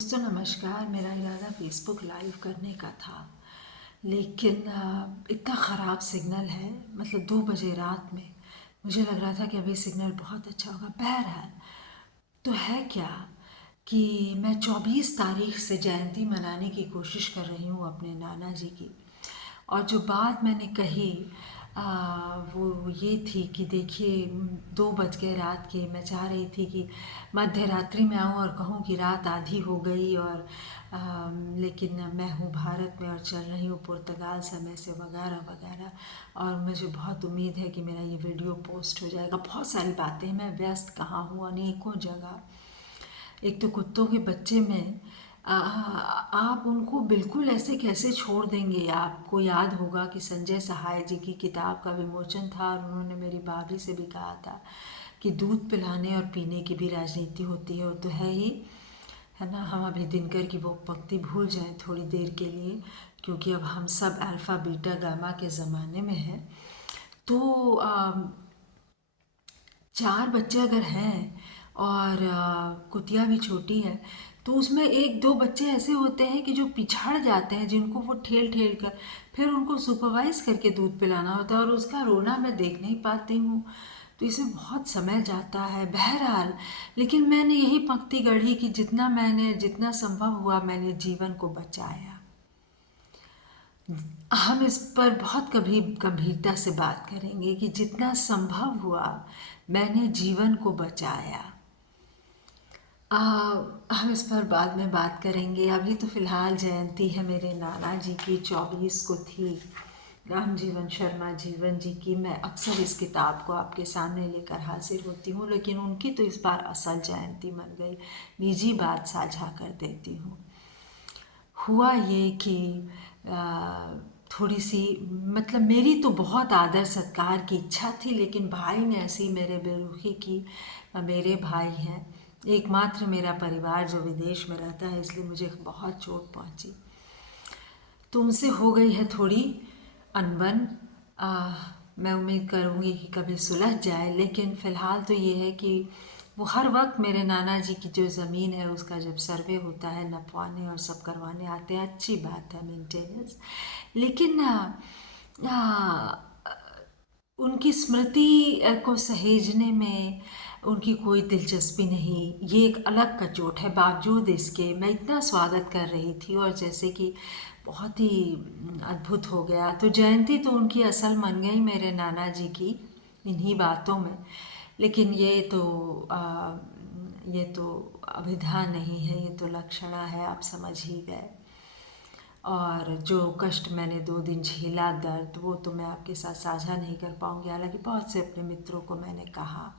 दोस्तों नमस्कार। मेरा इरादा फेसबुक लाइव करने का था, लेकिन इतना ख़राब सिग्नल है। मतलब 2 बजे रात में मुझे लग रहा था कि अभी सिग्नल बहुत अच्छा होगा। बहरहाल तो है क्या कि मैं 24 तारीख से जयंती मनाने की कोशिश कर रही हूँ अपने नाना जी की। और जो बात मैंने कही वो ये थी कि देखिए 2 बज गए रात के। मैं चाह रही थी कि मध्य रात्रि में आऊँ और कहूँ कि रात आधी हो गई, और लेकिन मैं हूँ भारत में और चल रही हूँ पुर्तगाल समय से वगैरह वगैरह। और मुझे बहुत उम्मीद है कि मेरा ये वीडियो पोस्ट हो जाएगा। बहुत सारी बातें, मैं व्यस्त कहाँ हूँ, अनेकों जगह। एक तो कुत्तों के बच्चे में आप उनको बिल्कुल ऐसे कैसे छोड़ देंगे। आपको याद होगा कि संजय सहाय जी की किताब का विमोचन था और उन्होंने मेरी भाभी से भी कहा था कि दूध पिलाने और पीने की भी राजनीति होती है। वो तो है ही, है ना। हम अभी दिनकर की वो पंक्ति भूल जाएं थोड़ी देर के लिए, क्योंकि अब हम सब अल्फ़ा बीटा गामा के ज़माने में हैं। तो 4 बच्चे अगर हैं और कुतिया भी छोटी है, तो उसमें एक दो बच्चे ऐसे होते हैं कि जो पिछड़ जाते हैं, जिनको वो ठेल ठेल कर फिर उनको सुपरवाइज करके दूध पिलाना होता है, और उसका रोना मैं देख नहीं पाती हूँ। तो इसमें बहुत समय जाता है। बहरहाल, लेकिन मैंने यही पंक्ति गढ़ी कि जितना संभव हुआ मैंने जीवन को बचाया। हम इस पर बहुत कभी गंभीरता से बात करेंगे कि जितना संभव हुआ मैंने जीवन को बचाया। हम इस पर बाद में बात करेंगे। अभी तो फ़िलहाल जयंती है मेरे नाना जी की, 24 को थी। राम जीवन शर्मा जीवन जी की। मैं अक्सर इस किताब को आपके सामने लेकर हाजिर होती हूँ, लेकिन उनकी तो इस बार असल जयंती बन गई। निजी बात साझा कर देती हूँ। हुआ ये कि थोड़ी सी, मतलब मेरी तो बहुत आदर सत्कार की इच्छा थी, लेकिन भाई ने ऐसी मेरे बेरुखी की। मेरे भाई हैं, एकमात्र मेरा परिवार जो विदेश में रहता है, इसलिए मुझे बहुत चोट पहुंची। तो उनसे हो गई है थोड़ी अनबन। मैं उम्मीद करूँगी कि कभी सुलझ जाए, लेकिन फ़िलहाल तो ये है कि वो हर वक्त मेरे नाना जी की जो ज़मीन है उसका जब सर्वे होता है, नपवाने और सब करवाने आते हैं। अच्छी बात है, मेंटेनेंस। लेकिन उनकी स्मृति को सहेजने में उनकी कोई दिलचस्पी नहीं। ये एक अलग कचोट है। बावजूद इसके मैं इतना स्वागत कर रही थी, और जैसे कि बहुत ही अद्भुत हो गया। तो जयंती तो उनकी असल मन गई मेरे नाना जी की इन्हीं बातों में। लेकिन ये तो अभिधा नहीं है, ये तो लक्षणा है, आप समझ ही गए। और जो कष्ट मैंने 2 दिन झेला, दर्द, वो तो मैं आपके साथ साझा नहीं कर पाऊँगी। हालांकि बहुत से अपने मित्रों को मैंने कहा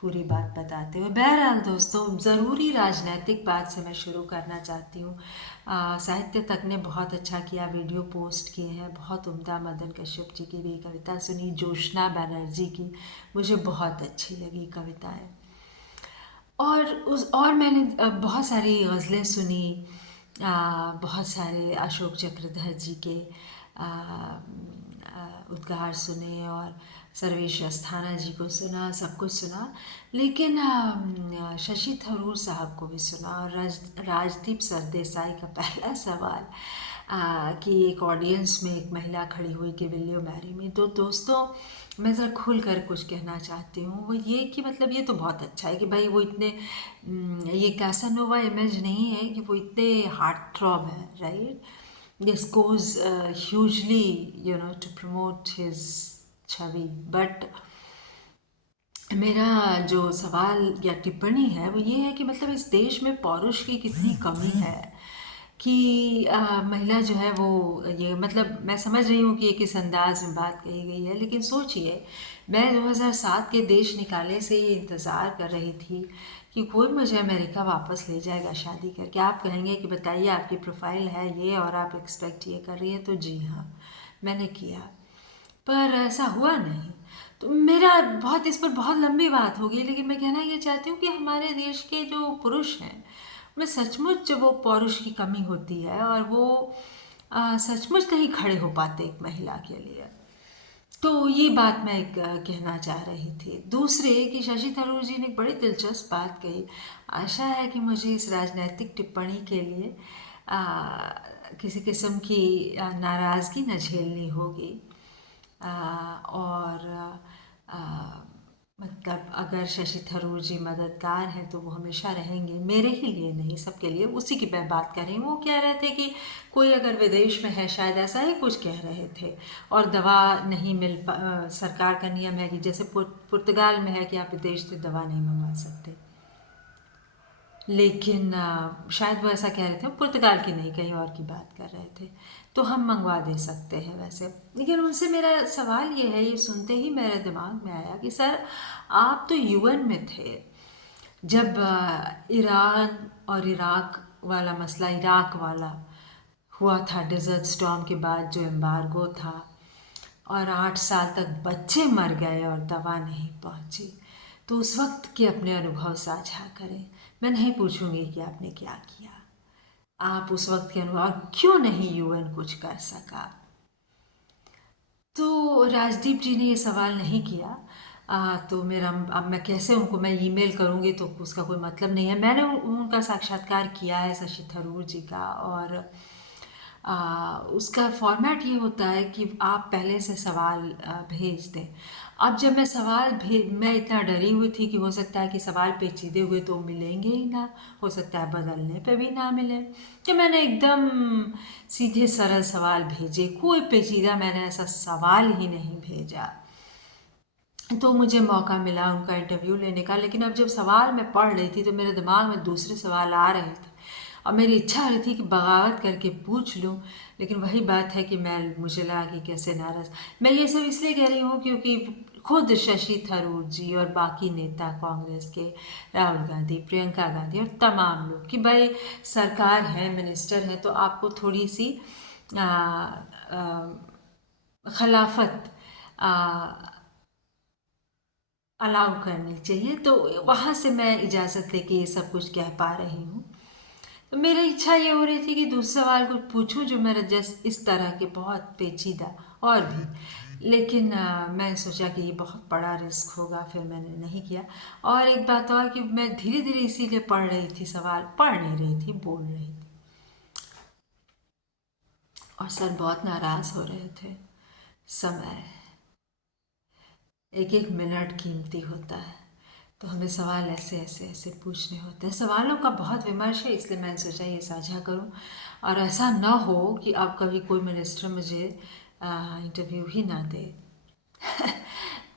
पूरी बात बताते हुए। बहरहाल दोस्तों, ज़रूरी राजनैतिक बात से मैं शुरू करना चाहती हूँ। साहित्य तक ने बहुत अच्छा किया, वीडियो पोस्ट किए हैं, बहुत उम्दा। मदन कश्यप जी की भी कविता सुनी, जोशना बनर्जी की मुझे बहुत अच्छी लगी कविताएं। और मैंने बहुत सारी गज़लें सुनी, बहुत सारे अशोक चक्रधर जी के उद्गार सुने, और सर्वेश अस्थाना जी को सुना, सब कुछ सुना। लेकिन शशि थरूर साहब को भी सुना, और राजदीप सरदेसाई का पहला सवाल कि एक ऑडियंस में एक महिला खड़ी हुई कि विल यू मैरी मी। तो दोस्तों, मैं ज़रा खुल कर कुछ कहना चाहती हूँ। वो ये कि मतलब ये तो बहुत अच्छा है कि भाई वो इतने ये कैसानोवा इमेज नहीं है कि वो इतने हार्ट थ्रॉब है, right. This goes hugely to promote his छवि। बट मेरा जो सवाल या टिप्पणी है वो ये है कि मतलब इस देश में पौरुष की कितनी कमी है कि महिला जो है वो, ये मतलब मैं समझ रही हूँ कि ये किस अंदाज में बात कही गई है, लेकिन सोचिए, मैं 2007 के देश निकाले से ये इंतज़ार कर रही थी कि कोई मुझे अमेरिका वापस ले जाएगा शादी करके। आप कहेंगे कि बताइए आपकी प्रोफाइल है ये और आप एक्सपेक्ट ये कर रही है, तो जी हाँ, मैंने किया, पर ऐसा हुआ नहीं। तो मेरा बहुत, इस पर बहुत लंबी बात होगी, लेकिन मैं कहना ये चाहती हूँ कि हमारे देश के जो पुरुष हैं उनमें सचमुच वो पौरुष की कमी होती है, और वो सचमुच नहीं खड़े हो पाते एक महिला के लिए। तो ये बात मैं एक कहना चाह रही थी। दूसरे कि शशि थरूर जी ने एक बड़ी दिलचस्प बात कही। आशा है कि मुझे इस राजनैतिक टिप्पणी के लिए किसी किस्म की नाराज़गी न झेलनी होगी। और मतलब अगर शशि थरूर जी मददगार हैं तो वो हमेशा रहेंगे, मेरे ही लिए नहीं सबके लिए। उसी की मैं बात कर रही हूँ। वो कह रहे थे कि कोई अगर विदेश में है, शायद ऐसा ही कुछ कह रहे थे, और दवा नहीं सरकार का नियम है कि जैसे पुर्तगाल में है कि आप विदेश से दवा नहीं मंगवा सकते, लेकिन शायद वो ऐसा कह रहे थे, पुर्तगाल की नहीं कहीं और की बात कर रहे थे, तो हम मंगवा दे सकते हैं वैसे। लेकिन उनसे मेरा सवाल ये है, ये सुनते ही मेरे दिमाग में आया कि सर आप तो यूएन में थे जब ईरान और इराक वाला मसला, इराक वाला हुआ था, डेजर्ट स्टॉर्म के बाद जो एम्बार्गो था, और 8 साल तक बच्चे मर गए और दवा नहीं पहुंची। तो उस वक्त के अपने अनुभव साझा करें। मैं नहीं पूछूंगी कि आपने क्या किया, आप उस वक्त के अनुभव, और क्यों नहीं यूएन कुछ कर सका। तो राजदीप जी ने ये सवाल नहीं किया। तो मेरा, अब मैं कैसे उनको मैं ईमेल करूँगी तो उसका कोई मतलब नहीं है। मैंने उनका साक्षात्कार किया है, शशि थरूर जी का, और उसका फॉर्मेट ये होता है कि आप पहले से सवाल भेज दें। अब जब मैं मैं इतना डरी हुई थी कि हो सकता है कि सवाल पेचीदे हुए तो मिलेंगे ही ना, हो सकता है बदलने पे भी ना मिले, तो मैंने एकदम सीधे सरल सवाल भेजे, कोई पेचीदा मैंने ऐसा सवाल ही नहीं भेजा। तो मुझे मौका मिला उनका इंटरव्यू लेने का। लेकिन अब जब सवाल मैं पढ़ रही थी तो मेरे दिमाग में दूसरे सवाल आ रहे थे, और मेरी इच्छा हो रही थी कि बगावत करके पूछ लूं। लेकिन वही बात है कि मुझे लगा कि कैसे नाराज़। मैं ये सब इसलिए कह रही हूँ क्योंकि खुद शशि थरूर जी और बाकी नेता कांग्रेस के, राहुल गांधी, प्रियंका गांधी और तमाम लोग, कि भाई सरकार है, मिनिस्टर है, तो आपको थोड़ी सी खिलाफत अलाउ करनी चाहिए। तो वहाँ से मैं इजाज़त लेके ये सब कुछ कह पा रही हूँ। तो मेरी इच्छा ये हो रही थी कि दूसरा सवाल कुछ पूछूं जो मेरा जस्ट इस तरह के बहुत पेचीदा और भी, लेकिन मैं सोचा कि ये बहुत बड़ा रिस्क होगा, फिर मैंने नहीं किया। और एक बात और कि मैं धीरे धीरे इसीलिए पढ़ रही थी, सवाल पढ़ नहीं रही थी, बोल रही थी, और सर बहुत नाराज़ हो रहे थे। समय, एक एक मिनट कीमती होता है, तो हमें सवाल ऐसे ऐसे ऐसे पूछने होते हैं। सवालों का बहुत विमर्श है, इसलिए मैंने सोचा ये साझा करूं, और ऐसा ना हो कि अब कभी कोई मिनिस्टर मुझे इंटरव्यू ही ना दे।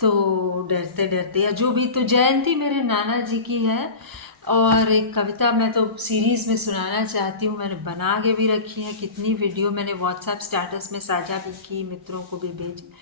तो डरते डरते, या जो भी, तो जयंती मेरे नाना जी की है, और एक कविता मैं तो सीरीज़ में सुनाना चाहती हूँ। मैंने बना के भी रखी है, कितनी वीडियो मैंने व्हाट्सएप स्टेटस में साझा भी की, मित्रों को भी भेजी।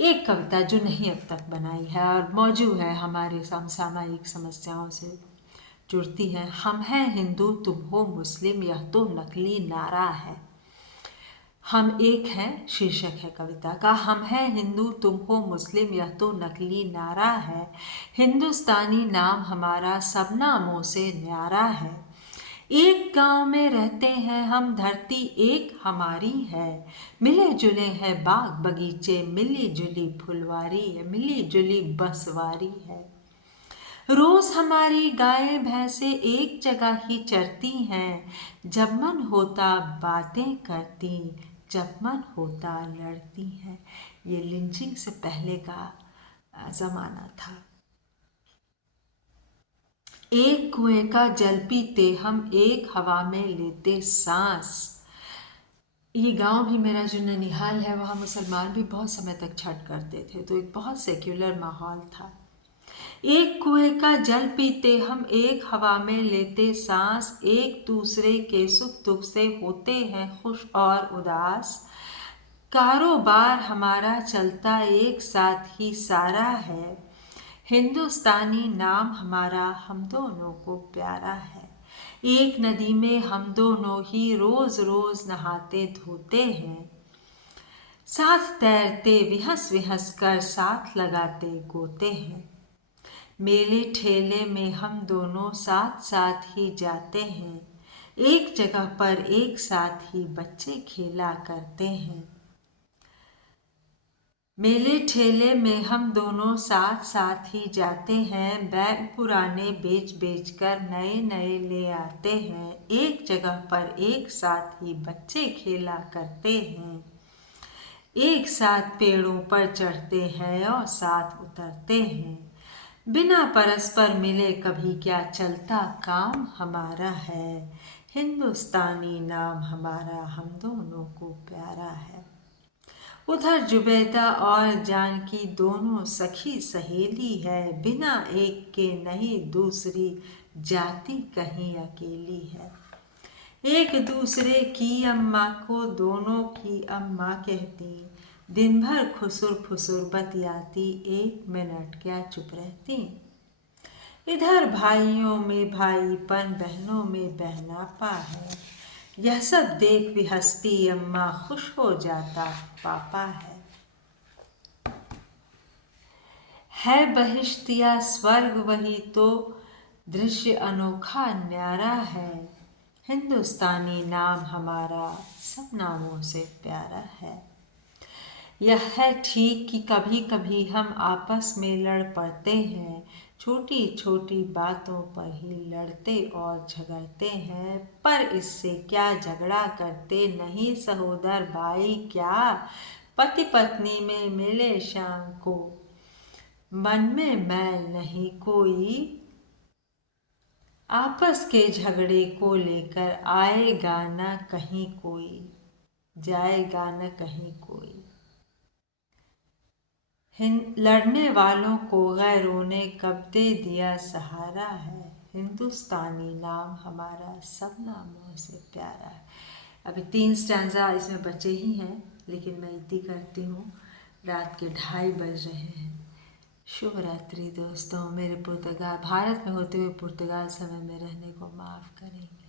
एक कविता जो नहीं अब तक बनाई है और मौजूद है, हमारे समसामयिक समस्याओं से जुड़ती है। हम हैं हिंदू, तुम हो मुस्लिम, यह तो नकली नारा है। हम एक हैं शीर्षक है कविता का। हम हैं हिंदू, तुम हो मुस्लिम, यह तो नकली नारा है। हिंदुस्तानी नाम हमारा सब नामों से न्यारा है। एक गांव में रहते हैं हम, धरती एक हमारी है। मिले जुले हैं बाग बगीचे, मिली जुली फुलवारी है, मिली जुली बसवारी है। रोज हमारी गायें भैंसे एक जगह ही चरती हैं। जब मन होता बातें करती, जब मन होता लड़ती हैं। ये लिंचिंग से पहले का ज़माना था। एक कुएं का जल पीते हम, एक हवा में लेते सांस। ये गांव भी मेरा जो ननिहाल है, वहाँ मुसलमान भी बहुत समय तक छठ करते थे, तो एक बहुत सेक्युलर माहौल था। एक कुएं का जल पीते हम, एक हवा में लेते सांस। एक दूसरे के सुख दुख से होते हैं खुश और उदास। कारोबार हमारा चलता एक साथ ही सारा है। हिंदुस्तानी नाम हमारा हम दोनों को प्यारा है। एक नदी में हम दोनों ही रोज रोज नहाते धोते हैं। साथ तैरते विहस विहस कर, साथ लगाते गोते हैं। मेले ठेले में हम दोनों साथ साथ ही जाते हैं। एक जगह पर एक साथ ही बच्चे खेला करते हैं। मेले ठेले में हम दोनों साथ साथ ही जाते हैं, बैग पुराने बेच बेच कर नए नए ले आते हैं। एक जगह पर एक साथ ही बच्चे खेला करते हैं, एक साथ पेड़ों पर चढ़ते हैं और साथ उतरते हैं। बिना परस्पर मिले कभी क्या चलता, काम हमारा है हिंदुस्तानी नाम हमारा, हम दोनों को प्यारा है। उधर जुबैदा और जानकी दोनों सखी सहेली है, बिना एक के नहीं दूसरी जाती कहीं अकेली है। एक दूसरे की अम्मा को दोनों की अम्मा कहती, दिन भर खुसुर फुसुर बतियाती, एक मिनट क्या चुप रहती। इधर भाइयों में भाईपन, बहनों में बहनापा है, यह सब देख भी हंसती अम्मा, खुश हो जाता पापा है बहिश्त या स्वर्ग वही तो, दृश्य अनोखा न्यारा है। हिंदुस्तानी नाम हमारा सब नामों से प्यारा है। यह है ठीक कि कभी कभी हम आपस में लड़ पड़ते हैं, छोटी छोटी बातों पर ही लड़ते और झगड़ते हैं, पर इससे क्या झगड़ा करते नहीं सहोदर भाई क्या। पति पत्नी में मिले शाम को, मन में मैल नहीं कोई, आपस के झगड़े को लेकर आएगा न कहीं कोई, जाएगा न कहीं कोई। लड़ने वालों को गैरों ने कब दे दिया सहारा है, हिंदुस्तानी नाम हमारा सब नामों से प्यारा है। अभी 3 स्टैंजा इसमें बचे ही हैं, लेकिन मैं इतनी करती हूँ। रात के 2:30 बज रहे हैं। शुभ रात्रि दोस्तों। मेरे पुर्तगाल भारत में होते हुए पुर्तगाल समय में रहने को माफ़ करेंगे।